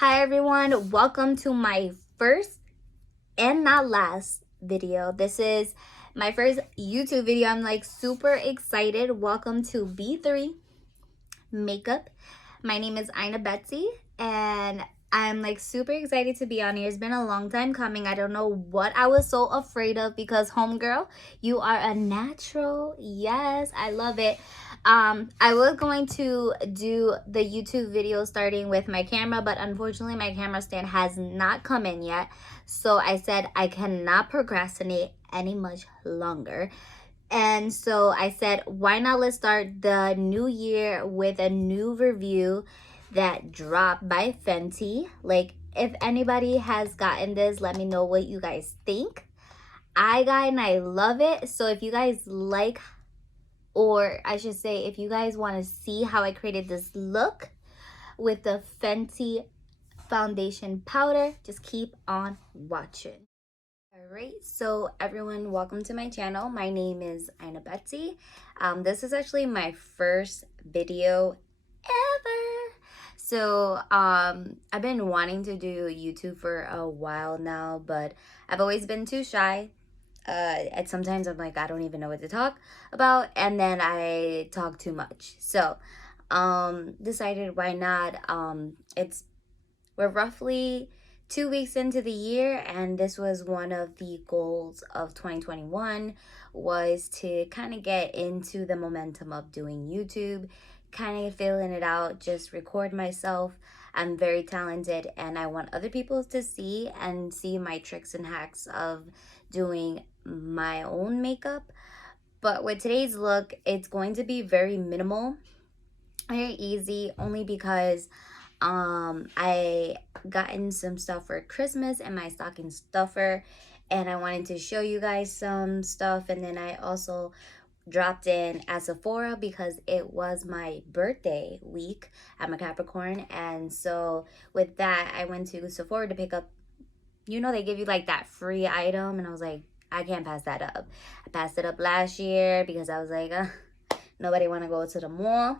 Hi everyone, welcome to my first and not last video. This is my first YouTube video. I'm like super excited. Welcome to B3 Makeup. My name is Ina Betsy and I'm like super excited to be on here. It's been a long time coming. I don't know what I was so afraid of because homegirl, you are a natural. Yes, I love it. I was going to do the YouTube video starting with my camera, but unfortunately my camera stand has not come in yet. So I said I cannot procrastinate any much longer. And so I said, why not let's start the new year with a new review that dropped by Fenty. Like, if anybody has gotten this, let me know what you guys think. I got it and I love it. So if you guys like, or I should say, if you guys want to see how I created this look with the Fenty foundation powder, just keep on watching. Alright, so everyone, welcome to my channel. My name is Ina Betsy. This is actually my first video ever. So I've been wanting to do YouTube for a while now, but I've always been too shy. And sometimes I'm like, I don't even know what to talk about, and then I talk too much. So decided why not. We're roughly 2 weeks into the year, and this was one of the goals of 2021, was to kind of get into the momentum of doing YouTube, kind of feeling it out, just record myself. I'm very talented and I want other people to see my tricks and hacks of doing my own makeup. But with today's look, it's going to be very minimal, very easy, only because I gotten some stuff for Christmas and my stocking stuffer, and I wanted to show you guys some stuff. And then I also dropped in at Sephora because it was my birthday week. I'm a Capricorn, and so with that I went to Sephora to pick up, you know, they give you like that free item, and I was like, I can't pass that up. I passed it up last year because I was like, nobody want to go to the mall.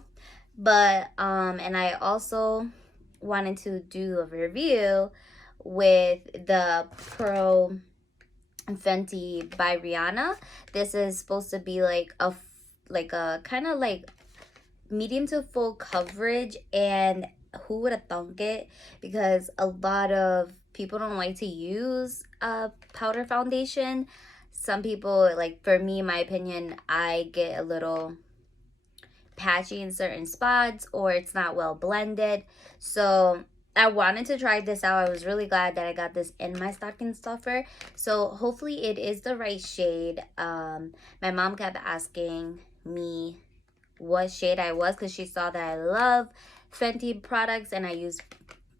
But and I also wanted to do a review with the Pro Fenty by Rihanna. This is supposed to be like a kind of like medium to full coverage, and who would have thunk it, because a lot of people don't like to use powder foundation. Some people, like for me, my opinion, I get a little patchy in certain spots, or it's not well blended. So I wanted to try this out. I was really glad that I got this in my stocking stuffer. So hopefully it is the right shade. My mom kept asking me what shade I was because she saw that I love Fenty products, and I use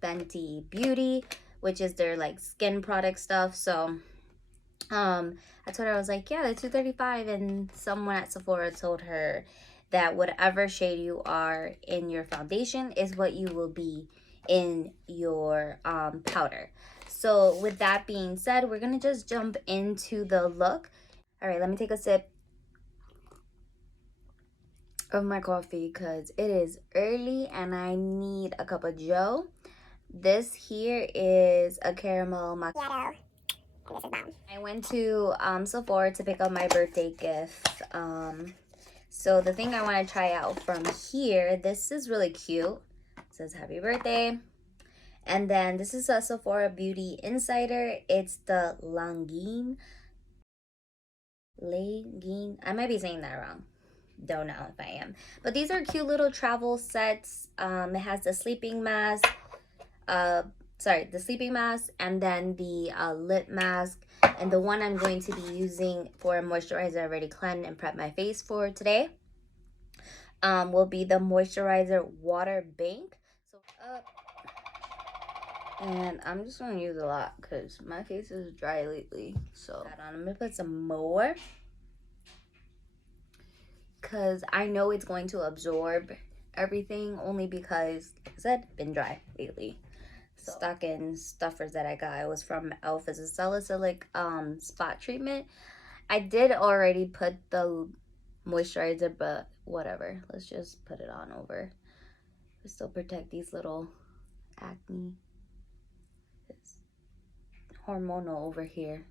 Fenty Beauty, which is their like skin product stuff. So I told her, I was like, yeah, the 235, and someone at Sephora told her that whatever shade you are in your foundation is what you will be in your powder. So with that being said, we're gonna just jump into the look. All right, let me take a sip of my coffee because it is early and I need a cup of joe. This here is a caramel macchiato. I went to Sephora to pick up my birthday gift. So the thing I want to try out from here, this is really cute. It says happy birthday. And then this is a Sephora Beauty Insider. It's the Laneige. I might be saying that wrong. Don't know if I am. But these are cute little travel sets. It has the sleeping mask. The sleeping mask, and then the lip mask. And the one I'm going to be using for a moisturizer, I already cleansed and prepped my face for today, will be the moisturizer water bank. So and I'm just gonna use a lot because my face is dry lately. So I'm gonna put some more because I know it's going to absorb everything, only because, like I said, been dry lately. Stocking stuffers that I got, it was from Elf. It's a salicylic spot treatment. I did already put the moisturizer, but whatever, let's just put it on over. Still protect these little acne hormonal over here.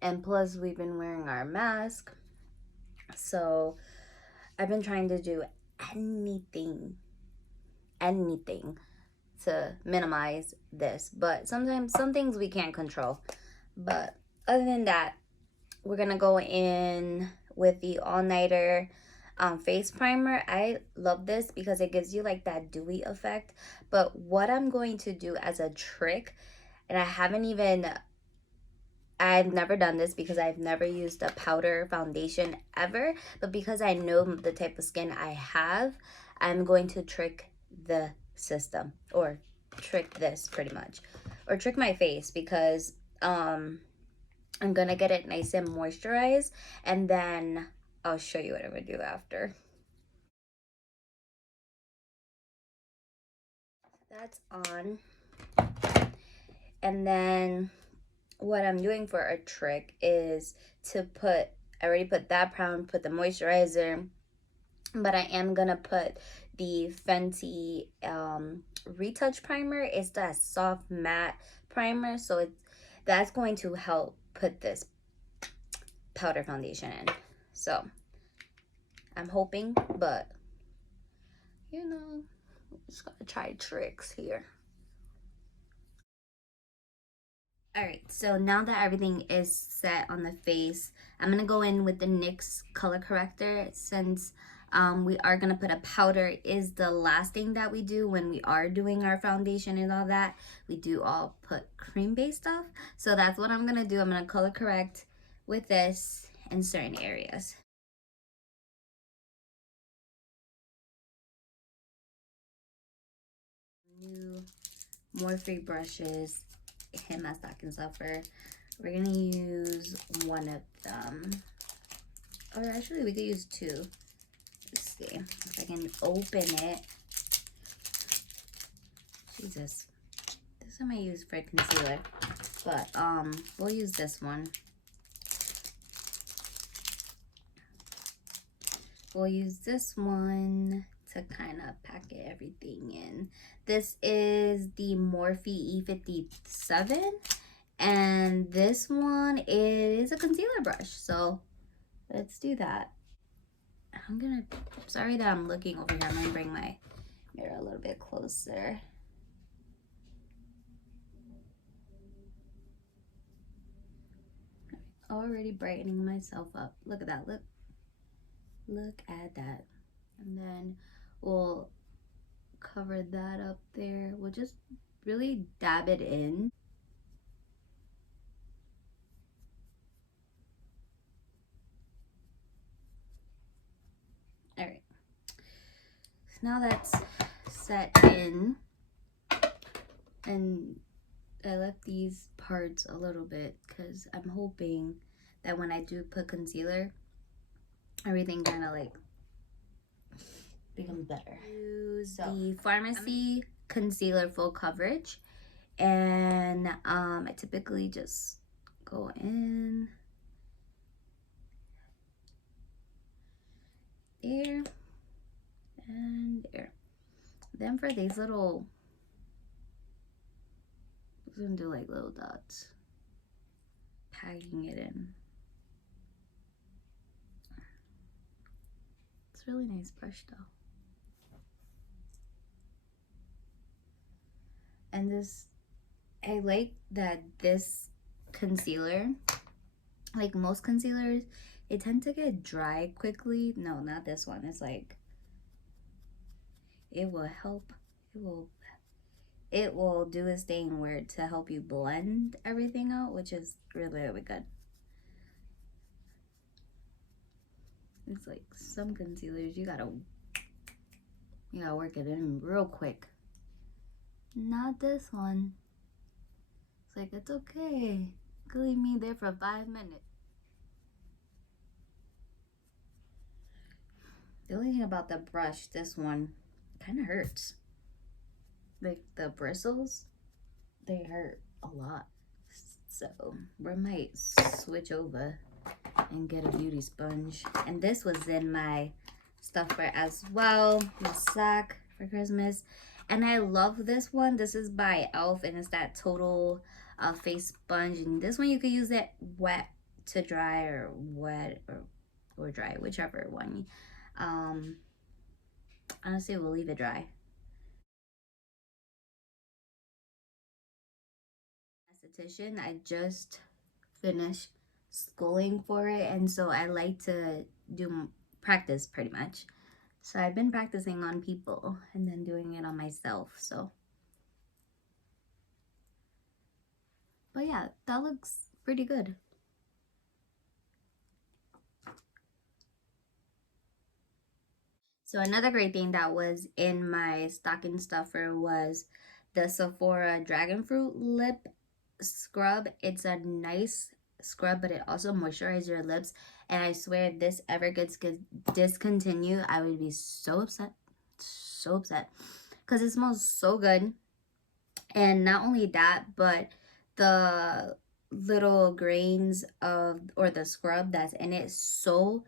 And plus, we've been wearing our mask. So I've been trying to do anything to minimize this. But sometimes some things we can't control. But other than that, we're going to go in with the all-nighter face primer. I love this because it gives you like that dewy effect. But what I'm going to do as a trick, and I've never done this because I've never used a powder foundation ever, but because I know the type of skin I have, I'm going to trick the system, or trick this pretty much, or trick my face, because I'm gonna get it nice and moisturized, and then I'll show you what I'm gonna do after. That's on. And then what I'm doing for a trick is to put, I already put that brown, put the moisturizer, but I am gonna put the Fenty retouch primer. It's that soft matte primer, so that's going to help put this powder foundation in. So I'm hoping, but you know, just gotta try tricks here. All right, so now that everything is set on the face, I'm gonna go in with the NYX color corrector. Since we are gonna put a powder, is the last thing that we do when we are doing our foundation and all that. We do all put cream-based stuff. So that's what I'm gonna do. I'm gonna color correct with this in certain areas. New Morphe brushes, hit my stocking stuffer. We're gonna use one of them, or actually we could use two. Let's see if I can open it. Jesus, this one I use for concealer, but we'll use this one. We'll use this one to kind of packet everything in. This is the Morphe E57, and this one is a concealer brush. So let's do that. Sorry that I'm looking over here. I'm gonna bring my mirror a little bit closer. Already brightening myself up. Look at that. Look at that. And then we'll cover that up there. We'll just really dab it in. All right. So now that's set in, and I left these parts a little bit because I'm hoping that when I do put concealer, everything kind of like becomes better. Use the Pharmacy Concealer Full Coverage, and I typically just go in there and there. Then for these little, I'm gonna do like little dots, packing it in. It's a really nice brush though. And this, I like that this concealer, like most concealers, they tend to get dry quickly. No, not this one. It's like, it will help, it will do its thing where to help you blend everything out, which is really, really good. It's like some concealers, you gotta work it in real quick. Not this one. It's like, it's okay. You can leave me there for 5 minutes. The only thing about the brush, this one, kind of hurts. Like the bristles, they hurt a lot. So we might switch over and get a beauty sponge. And this was in my stuffer as well, my sack for Christmas. And I love this one. This is by e.l.f. and it's that Total a face sponge, and this one you could use it wet to dry, or wet or dry, whichever one. Honestly, we'll leave it dry. Esthetician, I just finished schooling for it, and so I like to do practice pretty much. So I've been practicing on people and then doing it on myself. So, but yeah, that looks pretty good. So another great thing that was in my stocking stuffer was the Sephora Dragon Fruit Lip Scrub. It's a nice scrub, but it also moisturizes your lips. And I swear, if this ever gets discontinued, I would be so upset. So upset. Because it smells so good. And not only that, but the little grains of, or the scrub that's in it, so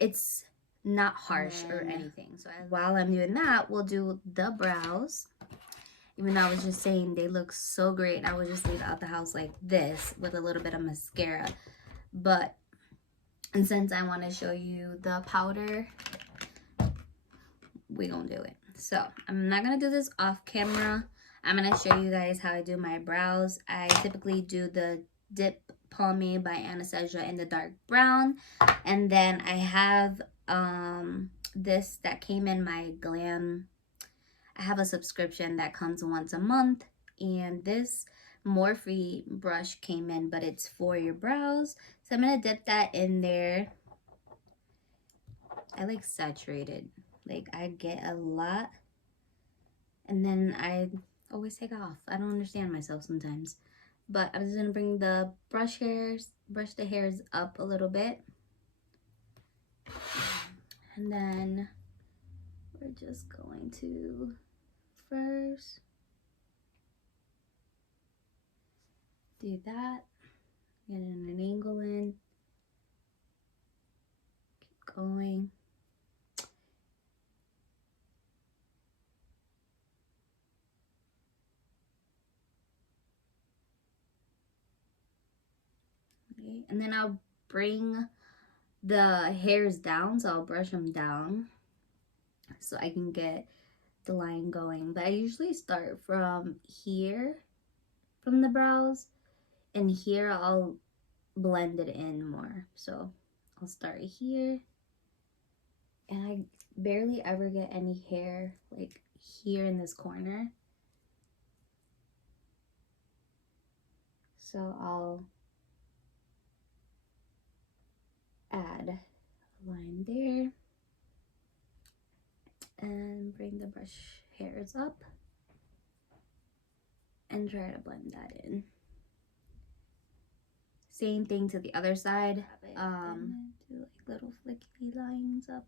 it's not harsh or anything. So while I'm doing that, we'll do the brows. Even though I was just saying they look so great, I would just leave out the house like this with a little bit of mascara. But, and since I want to show you the powder, we gonna do it. So I'm not gonna do this off camera. I'm gonna show you guys how I do my brows. I typically do the Dip Pomade by Anastasia in the dark brown, and then I have this that came in my Glam. I have a subscription that comes once a month, and this Morphe brush came in, but it's for your brows. So I'm gonna dip that in there. I like saturated, like I get a lot, and then I always take off. I don't understand myself sometimes. But I'm just gonna bring the brush the hairs up a little bit, and then we're just going to first do that, get an angle in, keep going. Okay, and then I'll bring the hairs down, so I'll brush them down so I can get the line going. But I usually start from here, from the brows, and here I'll blend it in more. So I'll start here, and I barely ever get any hair like here in this corner. So I'll add a line there and bring the brush hairs up and try to blend that in. Same thing to the other side. Do like little flicky lines up.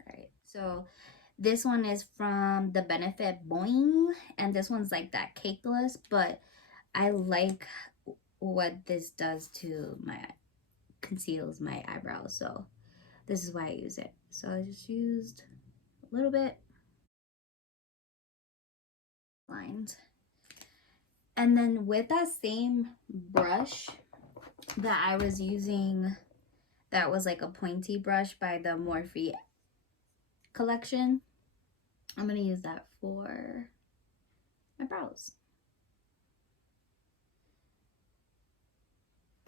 Alright, so this one is from the Benefit Boing, and this one's like that cakeless, but I like what this does to my, conceals my eyebrows, so this is why I use it. So I just used a little bit, lines, and then with that same brush that I was using, that was like a pointy brush by the Morphe collection, I'm gonna use that for my brows.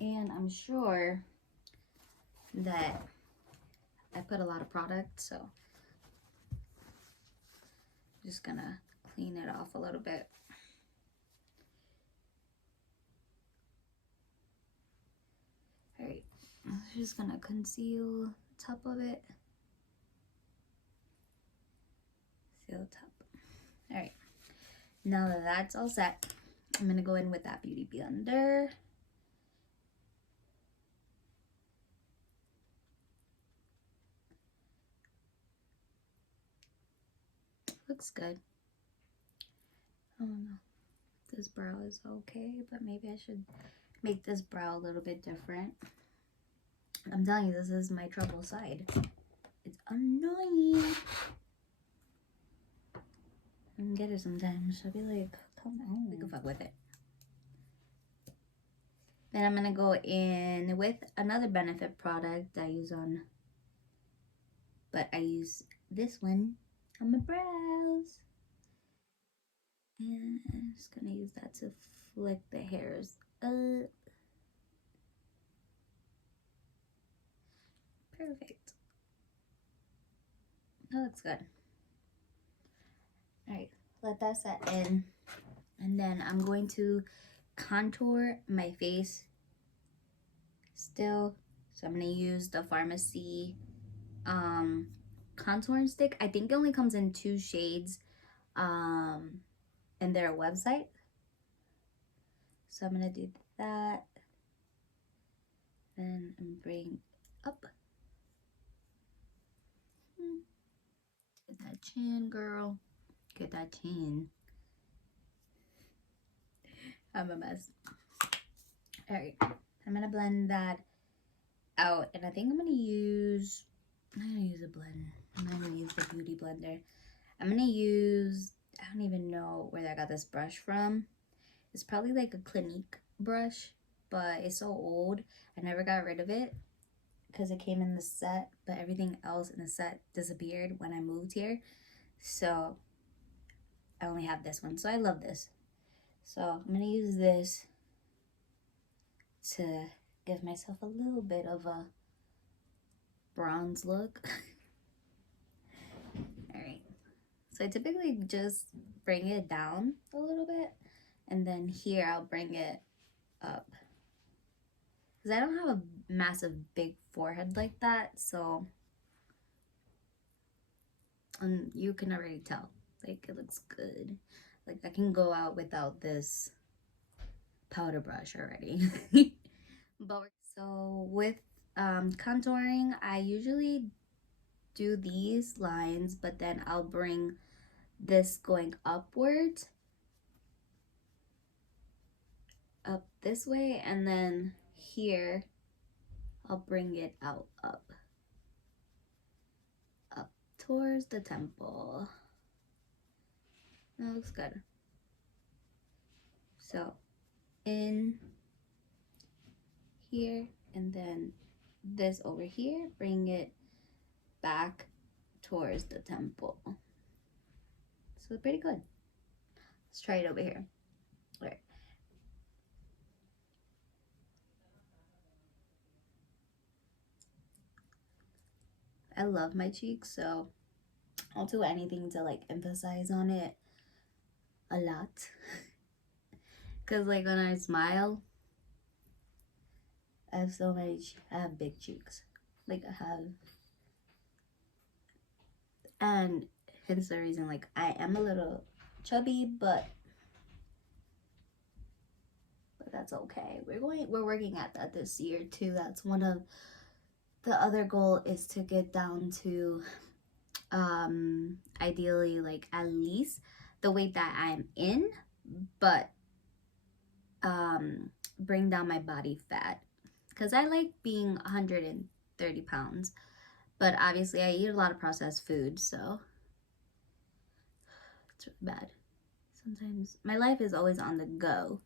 And I'm sure that I put a lot of product, so I'm just gonna clean it off a little bit. All right, I'm just gonna conceal the top of it. Seal the top. All right, now that that's all set, I'm gonna go in with that Beauty Blender. Looks good. I don't know if this brow is okay, but maybe I should make this brow a little bit different. I'm telling you, this is my trouble side. It's annoying. I can get it sometimes. I'll be like, come on. We can fuck with it. Then I'm gonna go in with another Benefit product I use on, but I use this one on my brows. And I'm just gonna use that to flick the hairs up. Perfect. That looks good. Alright, let that set in. And then I'm going to contour my face still. So I'm gonna use the Pharmacy contouring stick. I think it only comes in 2 shades in their website. So I'm gonna do that. Then I'm bring up. Get that chin, girl. Get that chin. I'm a mess. Alright, I'm gonna blend that out, and I think I'm gonna use a blend. I'm not gonna use the beauty blender. I'm gonna use, I don't even know where I got this brush from. It's probably like a Clinique brush, but it's so old. I never got rid of it because it came in the set, but everything else in the set disappeared when I moved here. So I only have this one. So I love this. So I'm gonna use this to give myself a little bit of a bronze look. Alright. So I typically just bring it down a little bit, and then here I'll bring it up. Because I don't have a massive big forehead like that, so you can already tell. Like, it looks good. Like, I can go out without this powder brush already. But so with contouring, I usually do these lines, but then I'll bring this going upwards, up this way, and then here I'll bring it out up towards the temple. That looks good. So in here, and then this over here, bring it back towards the temple. So pretty good. Let's try it over here. All right. I love my cheeks, so I'll do anything to like emphasize on it a lot. Cause like when I smile, I have big cheeks. Like I have, and hence the reason like I am a little chubby, but that's okay. We're working at that this year too. That's one of the other goal, is to get down to ideally like at least the weight that I'm in, but bring down my body fat, because I like being 130 pounds, but obviously I eat a lot of processed food, so it's really bad. Sometimes my life is always on the go,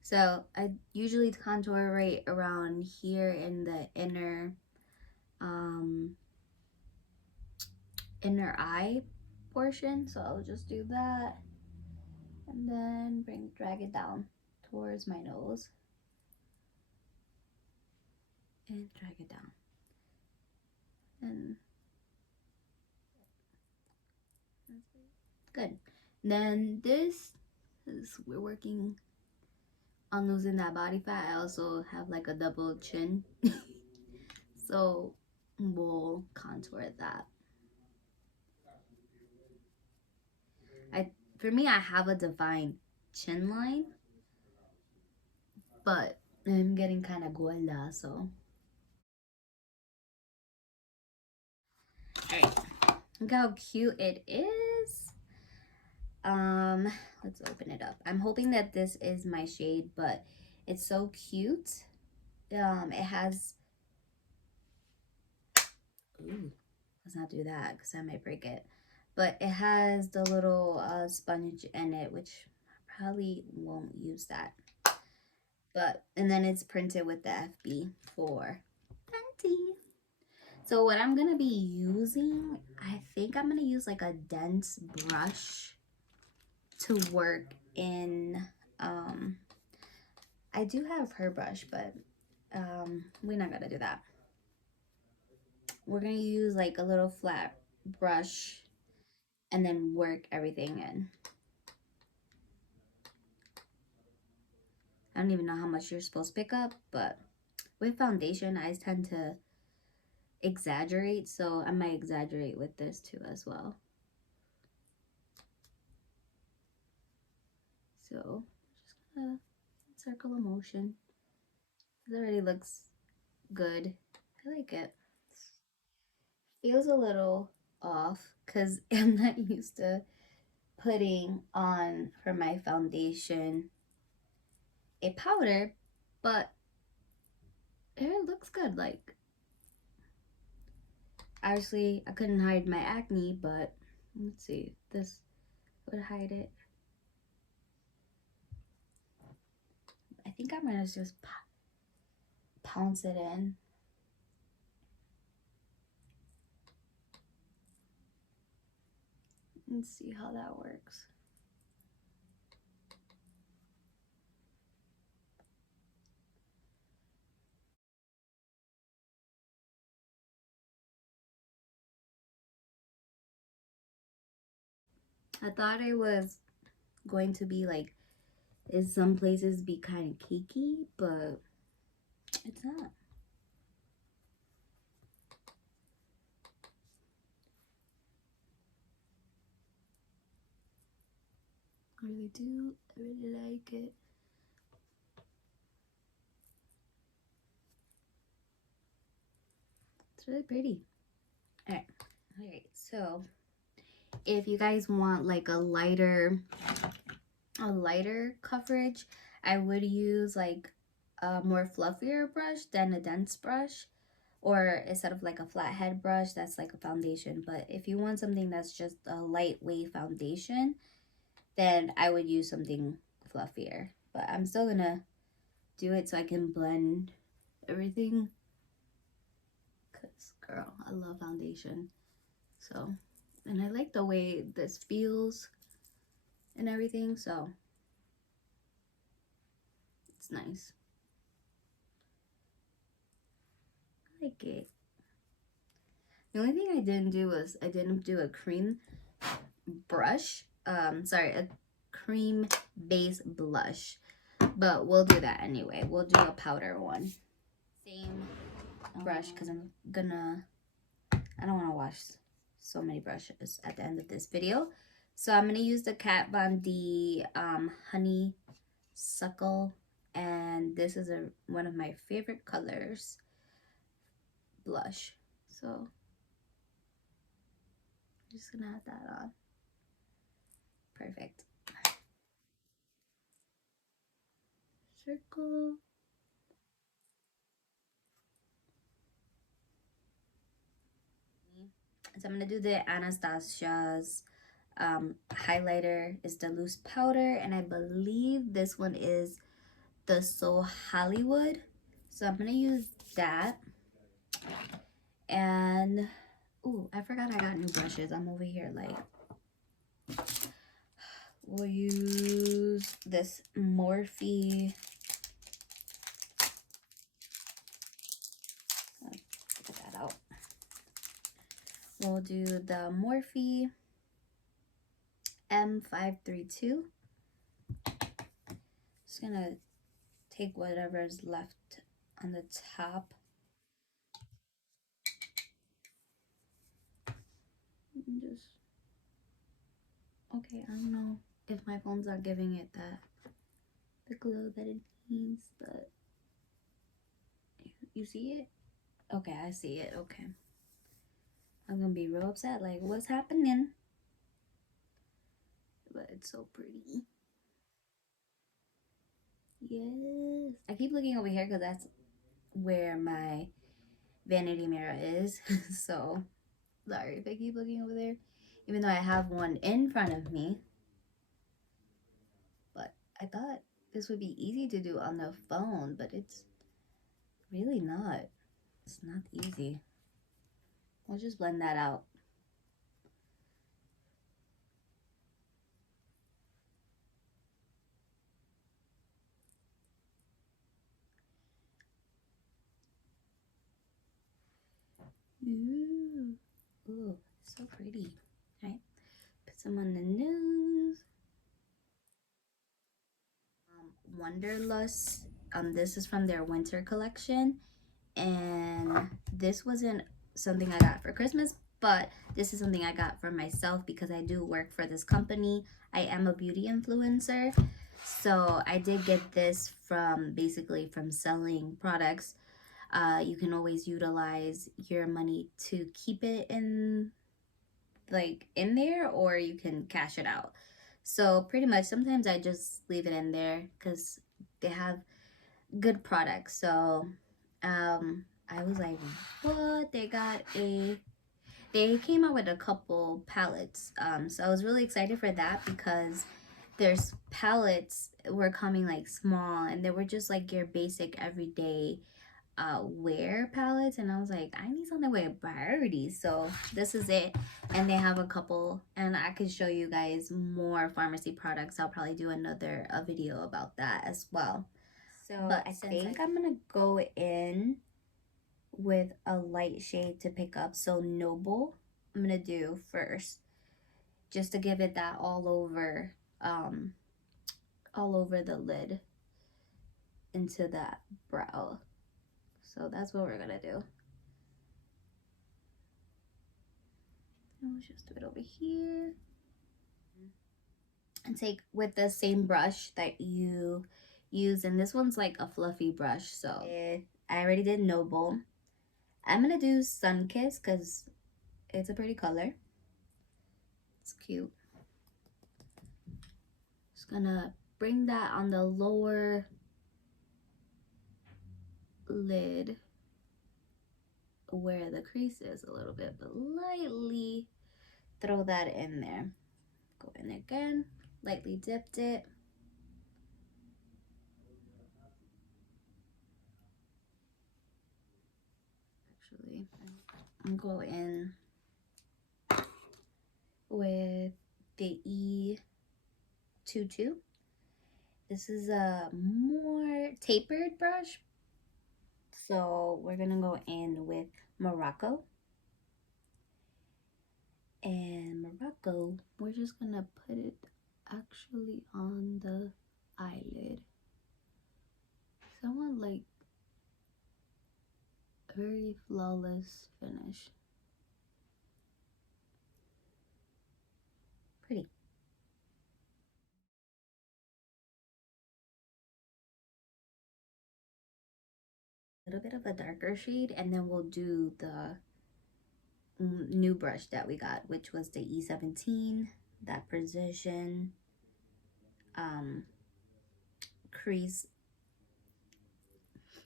so I usually contour right around here in the inner eye portion. So I'll just do that, and then drag it down towards my nose, and drag it down, and good. Then this is, we're working on losing that body fat. I also have like a double chin, so we'll contour that. For me, I have a defined chin line, but I'm getting kind of gorda, so. All right, look how cute it is. Let's open it up. I'm hoping that this is my shade, but it's so cute. It has, ooh, let's not do that because I might break it. But it has the little sponge in it, which I probably won't use that. But, and then it's printed with the FB for Fenty. So what I'm going to be using, I think I'm going to use like a dense brush to work in, I do have her brush, but we're not going to do that. We're going to use like a little flat brush and then work everything in. I don't even know how much you're supposed to pick up, but with foundation, I tend to exaggerate, so I might exaggerate with this too as well. So just gonna circle a motion. It already looks good. I like it. Feels a little off because I'm not used to putting on for my foundation a powder, but it looks good. Like, obviously I couldn't hide my acne, but let's see, this would hide it. I think I'm gonna just pounce it in. Let's see how that works. I thought it was going to be like, in some places be kind of cakey, but it's not. I really do. I really like it. It's really pretty. Alright. Alright, so if you guys want like a lighter coverage, I would use like a more fluffier brush than a dense brush, or instead of like a flathead brush that's like a foundation. But if you want something that's just a lightweight foundation, then I would use something fluffier. But I'm still gonna do it so I can blend everything, because girl, I love foundation. So, and I like the way this feels and everything, so it's nice. I like it. The only thing I didn't do was I didn't do a cream brush. Sorry, a cream base blush. But we'll do that anyway. We'll do a powder one. Same brush, because I don't want to wash so many brushes at the end of this video. So I'm going to use the Kat Von D Honeysuckle, and this is one of my favorite colors blush. So I'm just going to add that on. Perfect. Circle. So I'm going to do the Anastasia's highlighter. Is the loose powder, and I believe this one is the So Hollywood. So I'm going to use that. And oh, I forgot I got new brushes. I'm over here like, we'll use this Morphe. Get that out. We'll do the Morphe M532. Just gonna take whatever's left on the top. And just, okay, I don't know if my phone's not giving it the glow that it needs, but you see it? Okay, I see it. Okay. I'm gonna be real upset, like, what's happening? But it's so pretty. Yes. I keep looking over here because that's where my vanity mirror is. So Sorry if I keep looking over there, even though I have one in front of me. But I thought this would be easy to do on the phone, but it's really not. It's not easy. We'll just blend that out. Ooh, ooh, so pretty. All right, put some on the nose. Wanderlust. This is from their winter collection, and this wasn't something I got for Christmas, but this is something I got for myself because I do work for this company. I am a beauty influencer, so I did get this from basically from selling products. You can always utilize your money to keep it in in there, or you can cash it out. So pretty much sometimes I just leave it in there because they have good products. So I was like, what? They came out with a couple palettes. So I was really excited for that because there's palettes were coming like small, and they were just like your basic everyday wear palettes, and I was like, I need something with priorities, so this is it. And they have a couple, and I could show you guys more pharmacy products. I'll probably do another video about that as well. So but I think I'm gonna go in with a light shade to pick up. So Noble I'm gonna do first, just to give it that all over the lid into that brow. So that's what we're gonna do. And let's just do it over here. And take with the same brush that you use, and this one's like a fluffy brush. So I already did Noble. I'm gonna do Sunkiss because it's a pretty color. It's cute. Just gonna bring that on the lower lid where the crease is a little bit, but lightly throw that in there. Go in again, lightly dipped it. Actually, I'm going in with the E22. This is a more tapered brush, so we're gonna go in with Morocco. And Morocco, we're just gonna put it actually on the eyelid. So I want like a very flawless finish. Pretty. A little bit of a darker shade, and then we'll do the new brush that we got, which was the E17, that precision crease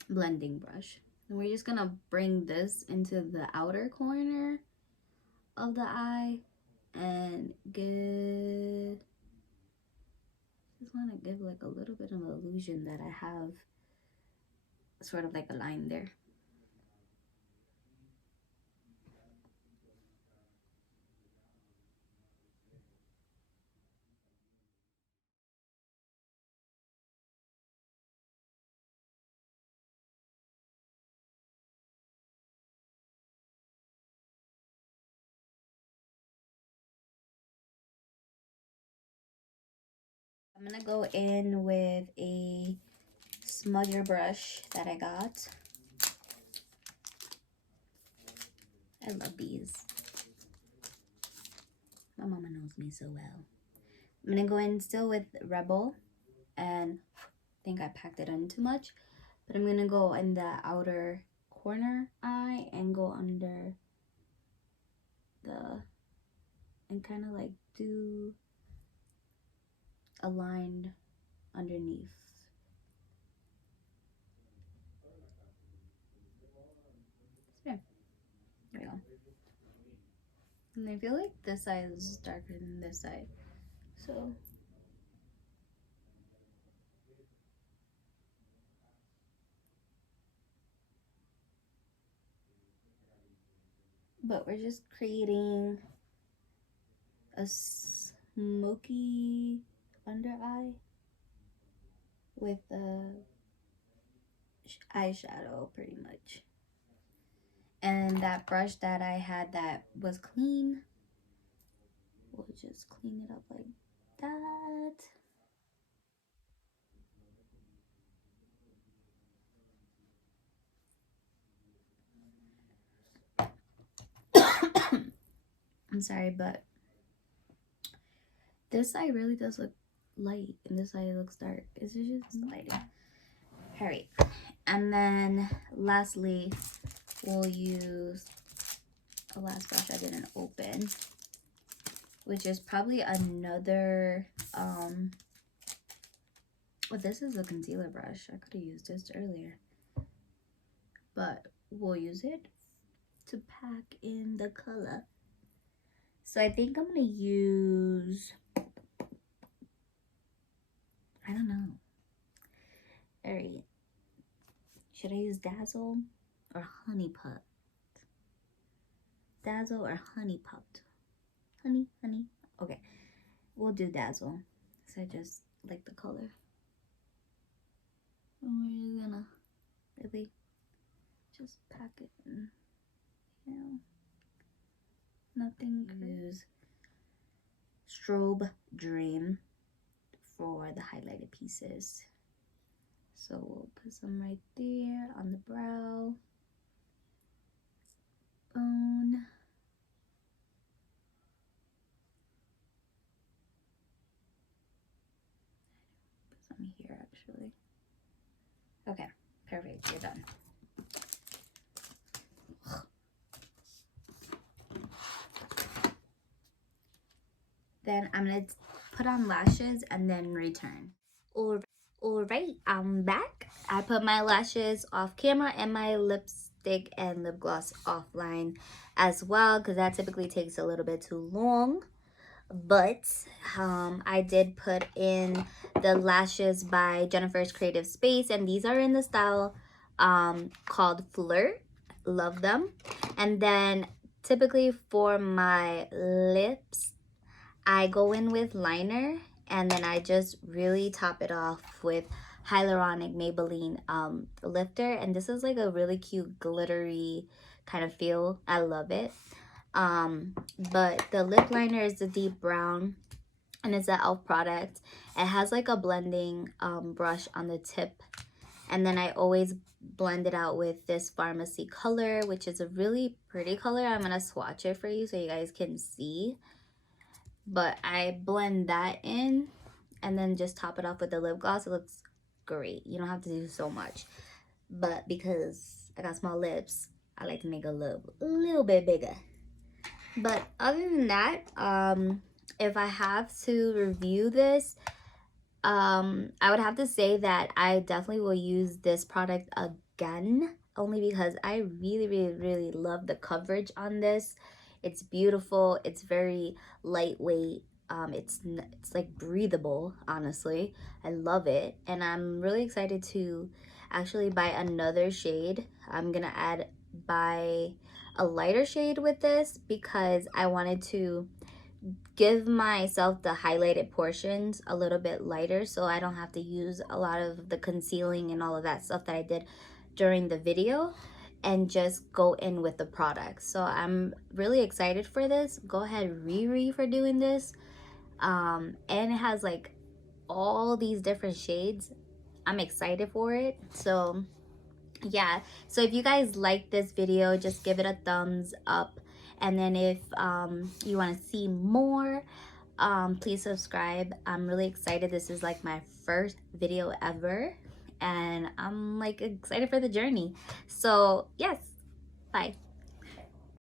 blending brush. And we're just gonna bring this into the outer corner of the eye and just want to give like a little bit of illusion that I have sort of like a line there. I'm gonna go in with a smudger brush that I got. I love these. My mama knows me so well. I'm gonna go in still with Rebel, and I think I packed it in too much, but I'm gonna go in the outer corner eye and go under the, and kind of like do a line underneath. There we go. And I feel like this side is darker than this side. So but we're just creating a smoky under eye with a eyeshadow pretty much. And that brush that I had that was clean, we'll just clean it up like that. I'm sorry, but this side really does look light and this side looks dark. It's just lighting. All right, and then lastly, we'll use a last brush I didn't open, which is probably another well, this is a concealer brush. I could have used this earlier, but we'll use it to pack in the color. So I think I'm gonna use, I don't know. All right, should I use Dazzle or Honey Pot? Dazzle or Honey Pot? Honey. Okay, we'll do Dazzle. So I just like the color. And we're just gonna really just pack it in. You know, nothing. Use Strobe Dream for the highlighted pieces. So we'll put some right there on the brow bone. Put some here actually. Okay, perfect, you're done. Then I'm gonna put on lashes and then return. Alright, I'm back. I put my lashes off camera and my lipstick and lip gloss offline as well, because that typically takes a little bit too long. But I did put in the lashes by Jennifer's Creative Space, and these are in the style called Flirt. Love them. And then typically for my lips, I go in with liner, and then I just really top it off with hyaluronic Maybelline lifter. And this is like a really cute glittery kind of feel. I love it. But the lip liner is the deep brown, and it's an e.l.f. product. It has like a blending brush on the tip, and then I always blend it out with this Pharmacy color, which is a really pretty color. I'm gonna swatch it for you so you guys can see. But I blend that in and then just top it off with the lip gloss. It looks great. You don't have to do so much, but because I got small lips, I like to make it look a little bit bigger. But other than that, if I have to review this, I would have to say that I definitely will use this product again, only because I really love the coverage on this. It's beautiful. It's very lightweight. It's like breathable, honestly. I love it, and I'm really excited to actually buy another shade. I'm gonna buy a lighter shade with this because I wanted to give myself the highlighted portions a little bit lighter, so I don't have to use a lot of the concealing and all of that stuff that I did during the video, and just go in with the product. So I'm really excited for this. Go ahead, Riri, for doing this. And it has like all these different shades. I'm excited for it. So yeah, so if you guys like this video, just give it a thumbs up. And then if you want to see more, please subscribe. I'm really excited. This is like my first video ever, and I'm like excited for the journey. So yes, bye.